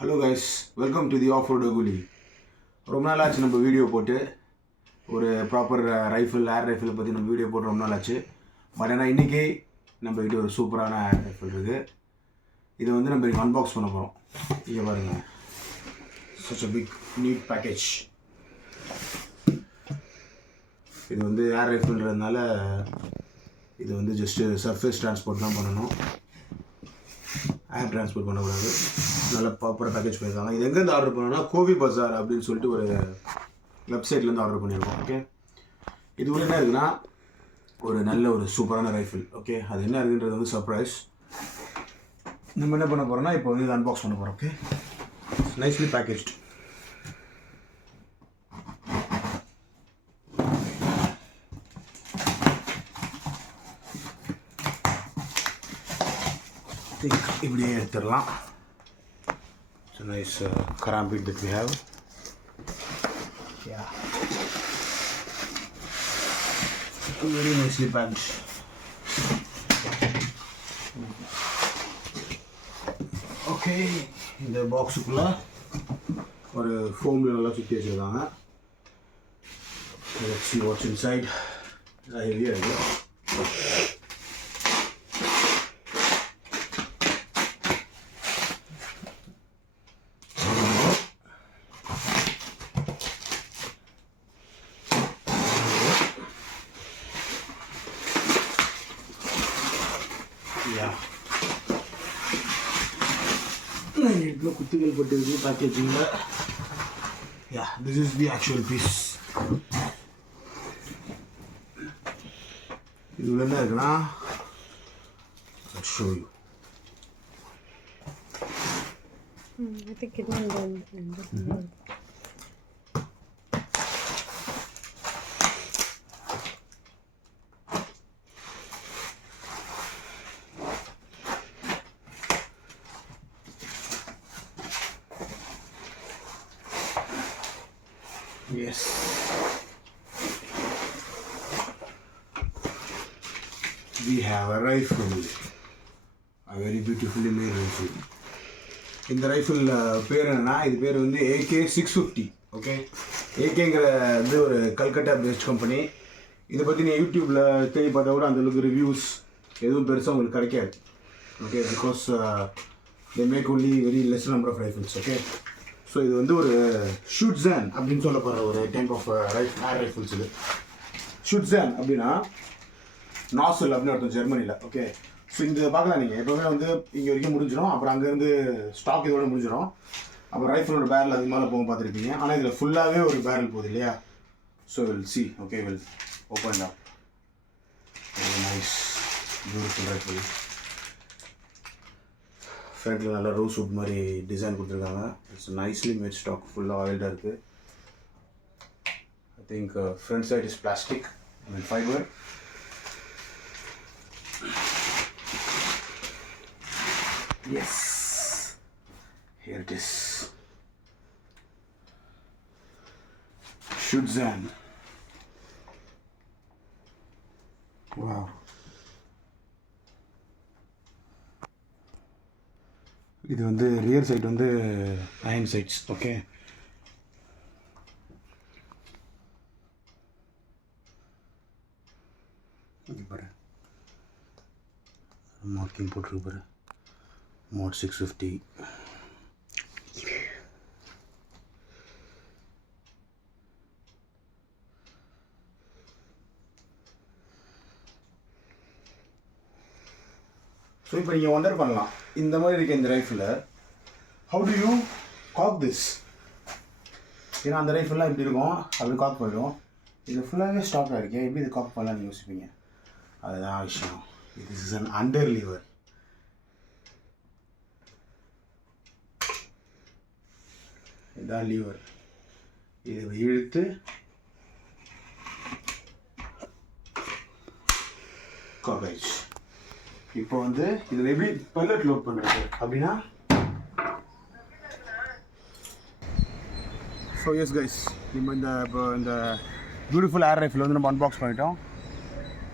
Hello guys, welcome to the Off-Road Guli. ரொம்ப நாள் ஆச்சு நம்ம வீடியோ போட்டு ஒரு ப்ராப்பர் ரைஃபிள் ஏர் ரைஃபிளை பற்றி நம்ம வீடியோ போட்டு ரொம்ப நாள் ஆச்சு. பட் ஆனால் இன்றைக்கி நம்ம கிட்ட ஒரு சூப்பரான ஏர் ரைஃபிள் இருக்குது. இதை வந்து நம்ம இங்கே அன்பாக்ஸ் பண்ண போகிறோம். இங்கே பாருங்கள், such a big neat package. இது வந்து ஏர் ரைஃபிள்ன்றதுனால இது வந்து ஜஸ்ட்டு சர்ஃபேஸ் ட்ரான்ஸ்போர்ட் தான் பண்ணணும், ஏர் ட்ரான்ஸ்போர்ட் பண்ணக்கூடாது. நல்ல ப்ராப்பராக பேக்கேஜ் பண்ணியிருக்காங்க. இது எங்கேருந்து ஆர்டர் பண்ணோன்னா கோவி பஜார் அப்படின்னு சொல்லிட்டு ஒரு வெப்சைட்லேருந்து ஆர்டர் பண்ணியிருக்கோம். ஓகே, இது ஒரு என்ன இருக்குன்னா ஒரு நல்ல ஒரு சூப்பரான ரைஃபிள். ஓகே, அது என்ன இருக்குன்றது வந்து சர்ப்ரைஸ். நம்ம என்ன பண்ண போகிறோம்னா இப்போ வந்து இதை அன்பாக்ஸ் பண்ண போகிறோம். Okay, nicely packaged. இப்படியே எடுத்துடலாம். It's a nice karambit that we have. Yeah, very nicely packed. Okay, இந்த பாக்ஸுக்குள்ள ஒரு ஃபோம்ல நல்லா சுற்றி வச்சுருக்காங்க. Let's see what's inside. Heavier again. இவ்வளோ குத்திகள் போட்டு இருக்குது பேக்கேஜிங்கில். Yeah, this is the actual piece. இதில் என்ன இருக்குன்னா show you. I think it will. Yes. We have a rifle. A very beautifully made rifle. இந்த ரைஃபிள் பேர் என்னன்னா, இது பேர் வந்து AK650. ஓகே, ஏகேங்கிற வந்து ஒரு கல்கட்டா பேஸ்ட் கம்பெனி. இதை பற்றி நீ யூடியூப்பில் தேடி பார்த்தா கூட அந்தளவுக்கு ரிவ்யூஸ் எதுவும் பெருசாக உங்களுக்கு கிடைக்காது. Okay, because they make only very less number of rifles. Okay, so இது வந்து ஒரு ஷூட்ஸன் அப்படின்னு சொல்லப்படுற ஒரு டைப் ஆஃப் ஏர் ரைஃபிள்ஸ். இது ஷூட்ஸன் அப்படின்னா நாசல் அப்படின்னு அர்த்தம் ஜெர்மனியில். ஓகே, ஸோ இந்த பார்க்கலாம் நீங்கள் எப்போவுமே வந்து இங்கே வரைக்கும் முடிஞ்சிடும், அப்புறம் அங்கேருந்து ஸ்டாக் இதோட முடிஞ்சிடும், அப்புறம் ரைஃபிளோட பேரல் அதுக்கு மேலே போக பார்த்துருப்பீங்க. ஆனால் இதில் ஃபுல்லாகவே ஒரு பேரல் போகுது இல்லையா? So will see. Okay, will open up. Nice beautiful rifle. ஃப்ரண்ட்டில் நல்லா ரோஸ் வுட் மாதிரி டிசைன் கொடுத்துருக்காங்க. இட்ஸ் நைஸ்லி மேட் ஸ்டாக், ஃபுல்லாக ஆயில்டாக இருக்குது. I think front side is plastic and fibre. Yes, here it is. ஷூட்ஸன். வாவ். இது வந்து ரியர் சைட் வந்து 9 சைட்ஸ். ஓகே, பாரு மார்க்கிங் போட்டிருக்கு பாரு, m650. ஸோ இப்போ நீங்கள் ஒண்டர் பண்ணலாம், இந்த மாதிரி இருக்க இந்த ரைஃபிளில் how do you cock this? ஏன்னா அந்த ரைஃபிள்லாம் இப்படி இருக்கும், அப்படி காக் போயிடும். இது ஃபுல்லாகவே ஸ்டாக்காக இருக்கே, எப்படி இது காக் பண்ணலாம்னு யோசிப்பீங்க. அதுதான் விஷயம். This is an under lever. இதுதான் லீவர். இதை இழுத்து காக்கேஜ். இப்போ வந்து இதில் எப்படி பெல்லட் லோட் பண்ணுறது அப்படின்னா, ஸோ எஸ் கைஸ், நம்ம இப்போ இந்த பியூட்டிஃபுல் ஏர் ரைஃபிள் வந்து நம்ம அன்பாக்ஸ் பண்ணிட்டோம்.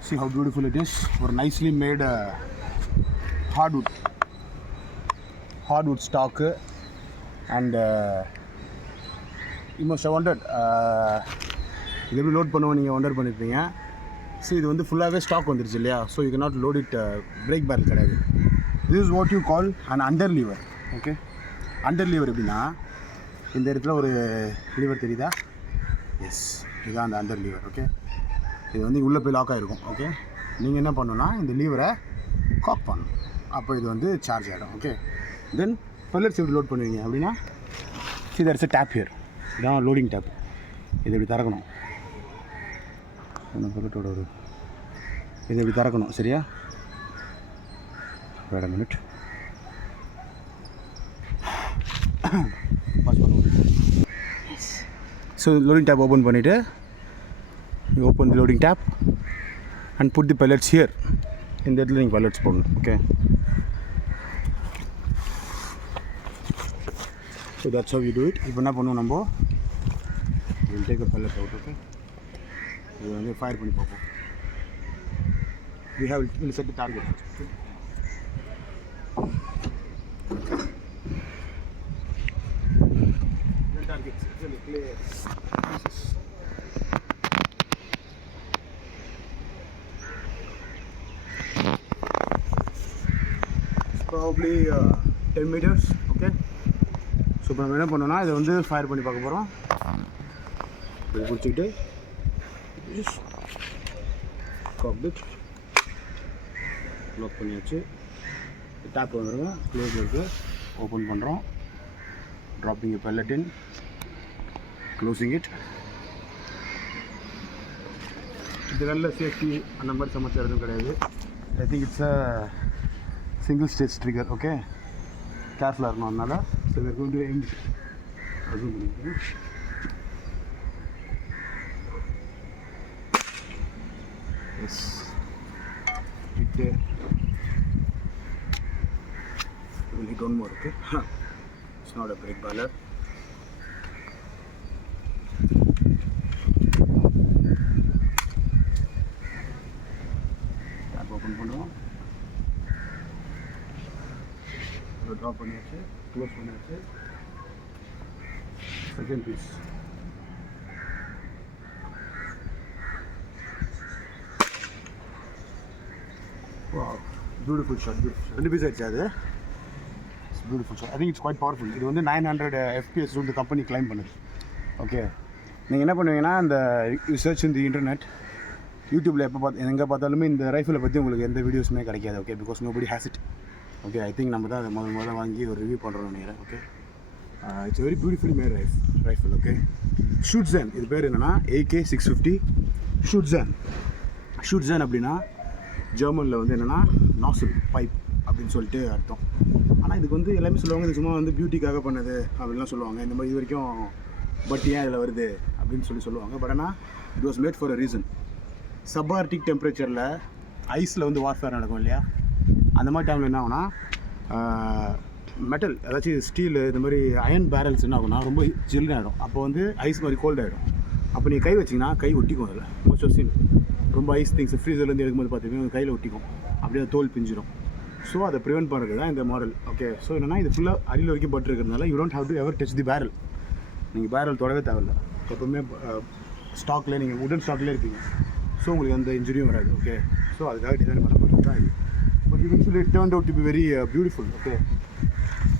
See how beautiful it is. Or nicely made hardwood stock. And you must have wondered இது எப்படி லோட் பண்ணுவோம் நீங்கள் ஒண்டர் பண்ணியிருப்பீங்க. ஸோ இது வந்து ஃபுல்லாகவே ஸ்டாக் வந்துருச்சு இல்லையா, so you cannot load it break barrel கிடையாது. this is what you call an under lever. Okay, under lever எப்படின்னா இந்த இடத்துல ஒரு லீவர் தெரியுதா? எஸ், இதுதான் அந்த அண்டர் லீவர். ஓகே, இது வந்து உள்ளே போய் லாக் ஆகிருக்கும். ஓகே, நீங்கள் என்ன பண்ணணுன்னா இந்த லீவரை காக் பண்ணணும், அப்போ இது வந்து சார்ஜ் ஆகிடும். ஓகே, தென் pellets எப்படி லோட் பண்ணுவீங்க அப்படின்னா see there is a tap here. இதான் லோடிங் டேப். இது இப்படி திறக்கணும். பல்லட்டோட ஒரு இது இப்படி திறக்கணும். சரியா? வேற மினிட் பாஸ் பண்ணுவோம். ஸோ லோடிங் டேப் ஓப்பன் பண்ணிவிட்டு you open the loading tap and put the pellets here. இந்த இடத்துல நீங்கள் pellets போடணும். Okay, so that's how you do it. இப்போ என்ன பண்ணுவோம், நம்ம we'll take a pellet out. Okay, இது வந்து ஃபயர் பண்ணி பார்ப்போம். we'll set the target. Okay. The target is in clear pieces. It's probably 10 meters. Okay. So இப்போ நம்ம என்ன பண்ணோம்னா இதை வந்து ஃபயர் பண்ணி பார்க்க போகிறோம். இதை பிடிச்சிக்கிட்டு காக்பிட் லாக் பண்ணியாச்சு. டேப் வந்துருங்க, க்ளோஸ் இருக்குது, ஓப்பன் பண்ணுறோம், dropping pellet in, closing it. இது நல்ல சேஃப்டி அந்த மாதிரி சமாச்சாரம் எதுவும் கிடையாது. I think it's a single stage trigger. Okay, கேர்ஃபுல்லாக இருக்கணும். அதனால் so we're going to aim it. அதுவும் பண்ணிக்கிறேன். எஸ், இட்டு we'll hit one more. Okay. It's not a brake baller. Tap open பண்ணுவோம். ட்ராப் பண்ணியாச்சு, க்ளோஸ் பண்ணியாச்சு. Second piece beautiful shot. ரெண்டு பீஸ் ஆயிடுச்சு. அது beautiful shot. I think it's quite powerful. இது வந்து 900 FPS இந்த கம்பெனி கிளைம் பண்ணுது. ஓகே, நீங்கள் என்ன பண்ணுவீங்கன்னா இந்த சர்ச் இந்த இன்டர்நெட் யூடியூப்பில் எப்போ எங்கே பார்த்தாலுமே இந்த ரைஃபிளை பற்றி உங்களுக்கு எந்த வீடியோஸுமே கிடைக்காது. Okay, because nobody has it. Okay, I think நம்ம தான் அதை முதல்ல வாங்கி ஒரு ரிவ்யூ பண்ணுறோம் நினைக்கிறேன். Okay, it's very beautifully made rifle. Okay, Stutzen, இது பேர் என்னென்னா AK650 Stutzen அப்படின்னா ஜெர்மனில் வந்து என்னென்னா நாசில் பைப் அப்படின்னு சொல்லிட்டு அர்த்தம். ஆனால் இதுக்கு வந்து எல்லாமே சொல்லுவாங்க இது சும்மா வந்து பியூட்டிக்காக பண்ணது அப்படின்லாம் சொல்லுவாங்க. இந்த மாதிரி இது வரைக்கும் பட் ஏன் இதில் வருது அப்படின்னு சொல்லுவாங்க. பட் ஆனால் it was made for a reason. Subarctic டெம்பரேச்சரில் ஐஸில் வந்து வார்ஃபேர் நடக்கும் இல்லையா, அந்த மாதிரி டைமில் என்ன ஆகுனா மெட்டல் ஏதாச்சும் ஸ்டீலு இந்த மாதிரி அயன் பேரல்ஸ் என்ன ஆகுனா ரொம்ப ஜில்லுன்னு ஆகிடும். அப்போ வந்து ஐஸ் மாதிரி கோல்டு ஆகிடும். அப்போ நீங்கள் கை வச்சிங்கன்னா கை ஒட்டிக்கும். அதில் மோஸ்ட் ஆஃப் சீன் ரொம்ப ஐஸ் திங்ஸ் ஃப்ரீசர்லேருந்து எடுக்கும்போது பார்த்தீங்கன்னா கையில் ஒட்டிக்கும், அப்படியே தோல் பிஞ்சிடும். ஸோ அதை ப்ரிவென்ட் பண்ணுறது தான் இந்த மாடல். ஓகே, ஸோ என்னென்னா இது ஃபுல்லாக அடியில் வரைக்கும் பட்டுருக்கிறதுனால you don't have to ever touch the barrel. நீங்கள் பேரல் தொடவே தேவையில்லை. எப்போவுமே ஸ்டாக்கில் நீங்கள் உடன் ஸ்டாக்லேயே இருப்பீங்க. ஸோ உங்களுக்கு எந்த இன்ஜுரியும் வராது. ஓகே, ஸோ அதுக்காக டிசைன் பண்ணப்பட்டது தான் இது. But eventually it turned out to be very beautiful. Okay,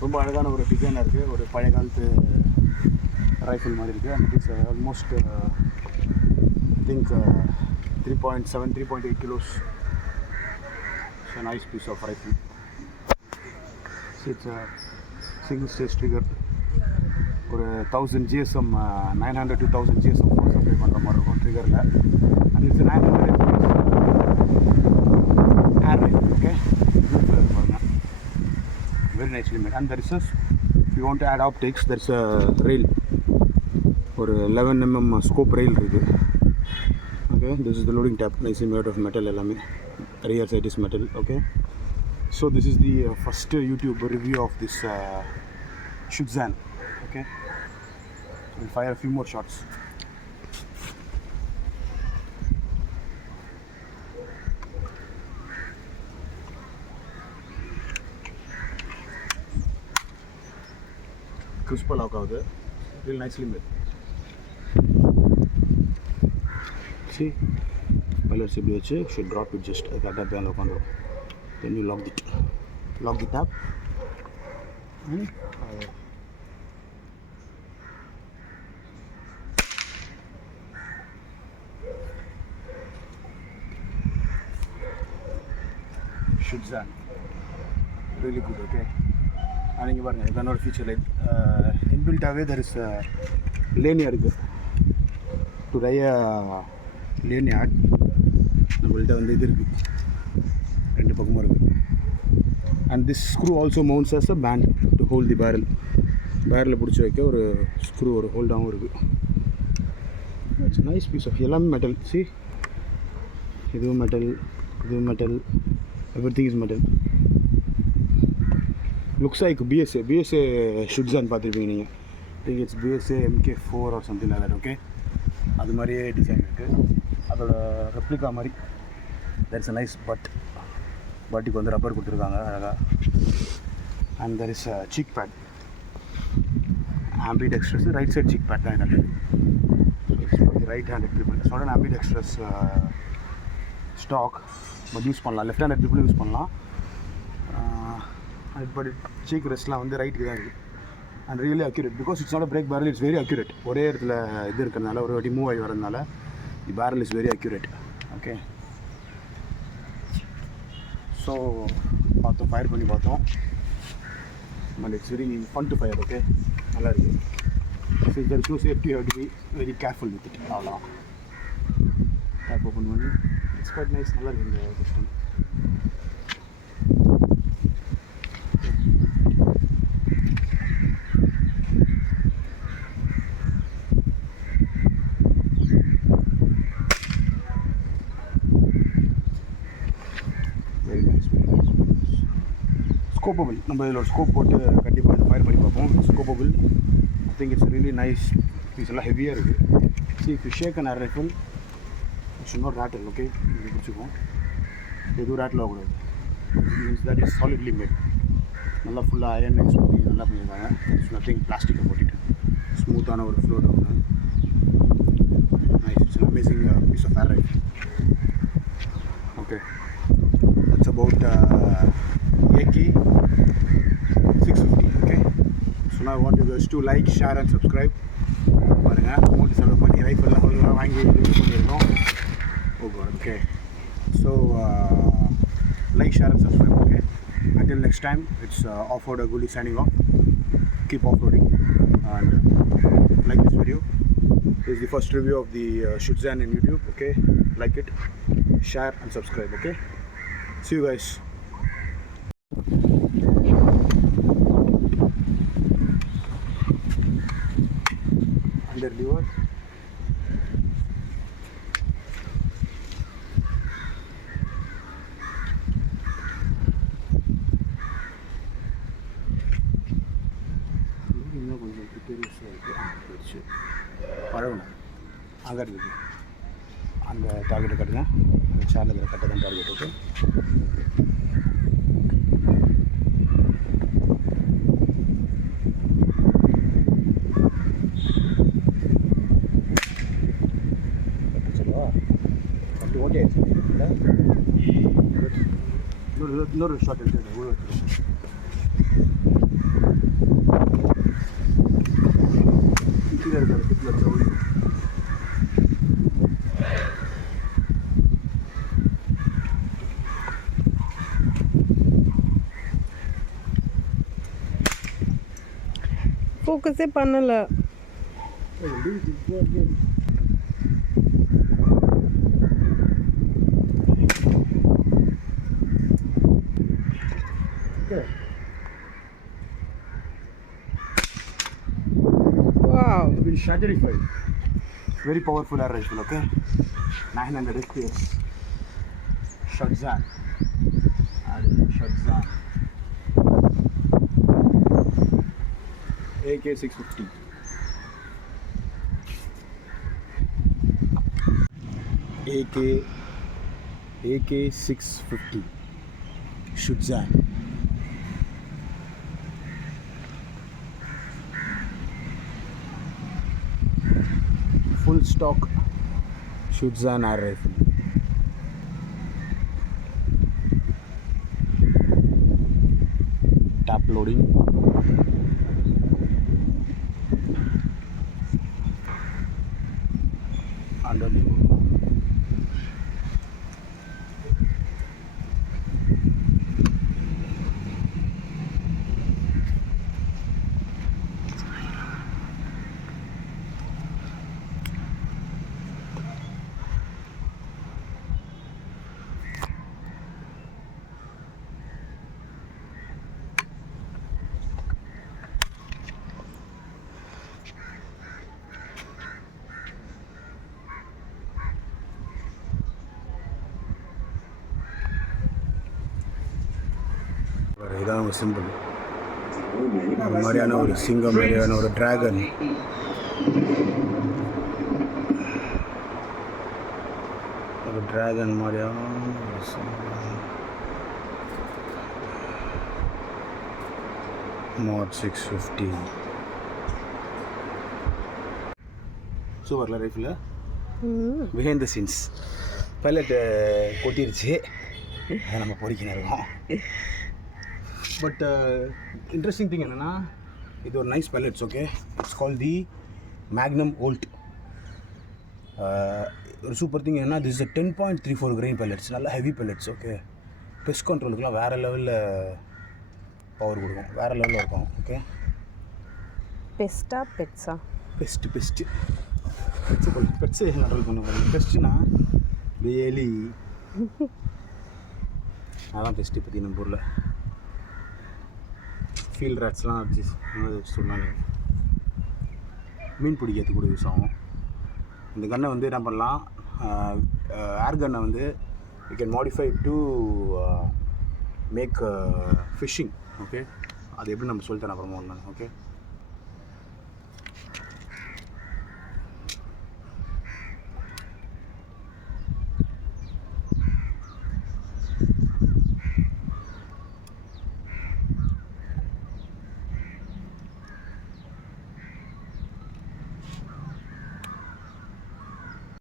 ரொம்ப அழகான ஒரு டிசைனாக இருக்குது. ஒரு பழைய காலத்து ரைஃபிள் மாதிரி இருக்குது. And it's almost I think 3.8 kilos. It's a nice piece of rifle. So it's a single stage trigger. ஒரு 1000 GSM 900 to 1000 GSM ஃபோர்ஸ் அப்ளை பண்ணுற மாதிரி இருக்கும் ட்ரிகரில். And it's 900 air rifle. Okay, பியூட்டிஃபுல்லாக இருக்கு பாருங்க, very nicely made. And there is if you want to add optics, there's a rail, ஒரு 11 mm scope rail இருக்குது. Okay, this is the loading tab, nicely made of metal. எல்லாமே rear side is metal. Okay, so this is the first YouTube review of this Stutzen. Okay, we'll fire a few more shots. crisp lock out there. Really nicely made. See, pilot should drop it just like that. Then you lock the tab. Stutzen, really good. Okay, and you can another feature like inbuilt away there is a lanyard to tie a lanyard. And this screw also mounts as a band to hold the barrel. Barrel pudichu vekka or screw or hold down irukku. It's a nice piece of yellow metal. See, idu metal, everything is metal. Looks like BSA Stutzen paathiruppinga neenga. I think it's BSA MK4 or something like that. Okay, adu mariye design irukku. Adoda replica mari. There's a nice butty வந்து ரப்பர் கொடுத்துருக்காங்க அழகா. And there is a cheek pad, ambidextrous right side cheek pad தான் இது. So it's for the right handed people. It's not an ambidextrous stock, but use பண்ணலாம். left handed people use பண்ணலாம். But cheek restலாம் வந்து ரைட்டுக்கு தான் இருக்குது. And really accurate because it's not a brake barrel, it's very accurate. ஒரே இடத்துல இது இருக்கிறதுனால ஒரு வாட்டி மூவ் ஆகி வரதுனால the barrel is very accurate. Okay, so பார்த்தோம், ஃபயர் பண்ணி பார்த்தோம். And it's very fun to fire. Okay, நல்லா இருக்குது. So there is no safety, you have to be very careful with it. அவ்வளோ டேப் ஓப்பன் பண்ணி இட்ஸ் குவைட் நைஸ். நல்லா இருக்குது இந்த சிஸ்டம். Scopeable. நம்ம இதில் ஒரு ஸ்கோப் போட்டு கண்டிப்பாக இதை ஃபயர் பண்ணி பார்ப்போம். Scopeable. I think it's really nice. Piece எல்லாம் ஹெவியாக இருக்குது. See, if you shake an air rifle, it should not rattle. Okay, இது பிடிச்சிக்கும். எதுவும் ரேட்டில் ஆகக்கூடாது. Means that is solidly made. நல்லா ஃபுல்லாக அயன் யூஸ் பண்ணி நல்லா பண்ணியிருக்காங்க. It's nothing plastic about it. ஸ்மூத்தான ஒரு flow down. Nice. It's an amazing piece of air rifle. Okay, that's about AK 650. Okay, so now I want you guys to like, share and subscribe. பாருங்க, அமௌண்ட் செலவு பண்ணி ரைஃபிள்லாம் வாங்கி ரிவ்யூ பண்ணியிருக்கோம். Okay, so like, share and subscribe. Okay, until next time, it's off-roader Gulli signing off. Keep off-roading and like this video. This is the first review of the Stutzen in YouTube. Okay, like it, share and subscribe. Okay, see you guys. Under lever. இன்னும் கொஞ்சம் ப்ரிப்பேரிங்ஸாக இருக்குது. பழகணும். அங்கே இருக்குது அந்த டார்கெட்டை கட்டுங்க. அந்த சேனலில் கட்ட தான் டார்கெட். ஓகே, இன்னொரு ஷார்ட் எடுத்து கீழே இருக்கிற டிப்பில் இருக்க ஃபோக்கஸே பண்ணலை. Wow, it's been shatterified. Very powerful air rifle. Okay, 900 FPS. Stutzen. AK 650. AK 650. Stutzen. stock Stutzen Air rifle. Tap loading. Under the இதான் ஒரு சிம்பிள். ஒரு மாதிரியான ஒரு சிங்கம் மாதிரியான ஒரு டிராகன். ஒரு டிராகன் மாதிரியான ஒரு m650 சூப்பர்ல rifle. Behind the scenes pilot கொட்டிருச்சு, அதை நம்ம பொறிக்கின்னு இருக்கோம். பட் இன்ட்ரெஸ்டிங் திங் என்னென்னா, இது ஒரு nice pellets. Okay, it's call the magnum old. ஒரு சூப்பர் திங் என்னன்னா, திஸ் இஸ் 10.34 கிரெயின் pellets. நல்ல ஹெவி pellets. ஓகே, பெஸ்ட் கண்ட்ரோலுக்குலாம் வேறு லெவலில் பவர் கொடுக்கும், வேறு லெவலில் இருக்கும். ஓகே, பெஸ்ட்டா பெட்ஸா? பெஸ்ட்டு பெட்ஸு கண்ட்ரோல் பண்ணுவாங்க. பெஸ்ட்டுனா டெய்லி அதான் பெஸ்ட்டு பற்றி நம்ம ஊரில் ஃபீல்ட் ரேட்ஸ்லாம் வச்சு சொன்னாங்க. மீன் பிடிக்கிறதுக்கு கூட யூஸ் ஆகும். இந்த கன்னை வந்து என்ன பண்ணலாம், ஏர் கன்னை வந்து you can modify to make fishing. Okay, அது எப்படி நம்ம சொல்லித்தரேன் அப்புறமா ஒன்று. ஓகே.